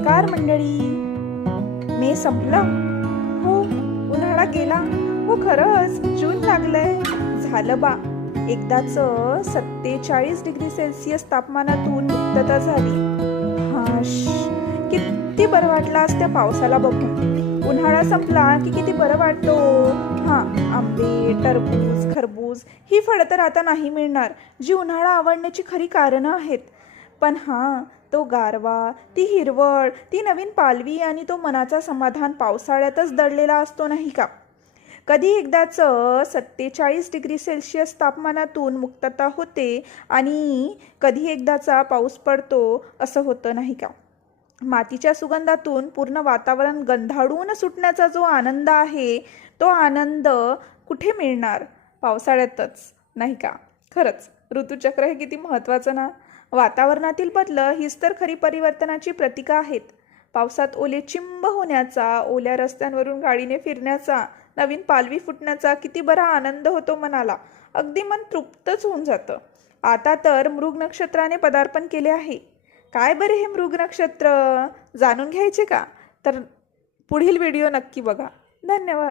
नमस्कार मंडळी. मे संपला हो, उन्हाळा गेला हो, खरंच जून लागलंय. झालं बा, एकदाच 47 डिग्री सेल्सिअस तापमानातून मुक्तता झाली. हाश, किती बरं वाटलं आज त्या पावसाला बघून. उन्हाळा संपला की किती बरं वाटतो. आंबे, टरबूज, खरबूज ही फळं तर आता नाही मिळणार, जी उन्हाळा आवडण्याची खरी कारणं आहेत. पण तो गारवा, ती हिरवळ, ती नवीन पालवी आणि तो मनाचा समाधान पावसाळ्यातच दडलेला असतो नाही का? कधी एकदाच 47 डिग्री सेल्सिअस तापमानातून मुक्तता होते आणि कधी एकदाचा पाऊस पडतो असं होतं नाही का? मातीच्या सुगंधातून पूर्ण वातावरण गंधाळून सुटण्याचा जो आनंद आहे, तो आनंद कुठे मिळणार? पावसाळ्यातच नाही का? खरंच ऋतुचक्र हे किती महत्त्वाचं ना. वातावरणातील बदल हीच तर खरी परिवर्तनाची प्रतीकं आहेत. पावसात ओले चिंब होण्याचा, ओल्या रस्त्यांवरून गाडीने फिरण्याचा, नवीन पालवी फुटण्याचा किती बरा आनंद होतो मनाला. अगदी मन तृप्तच होऊन जातं. आता तर मृग नक्षत्राने पदार्पण केले आहे. काय बरे हे मृग नक्षत्र, जाणून घ्यायचे का? तर पुढील व्हिडिओ नक्की बघा. धन्यवाद.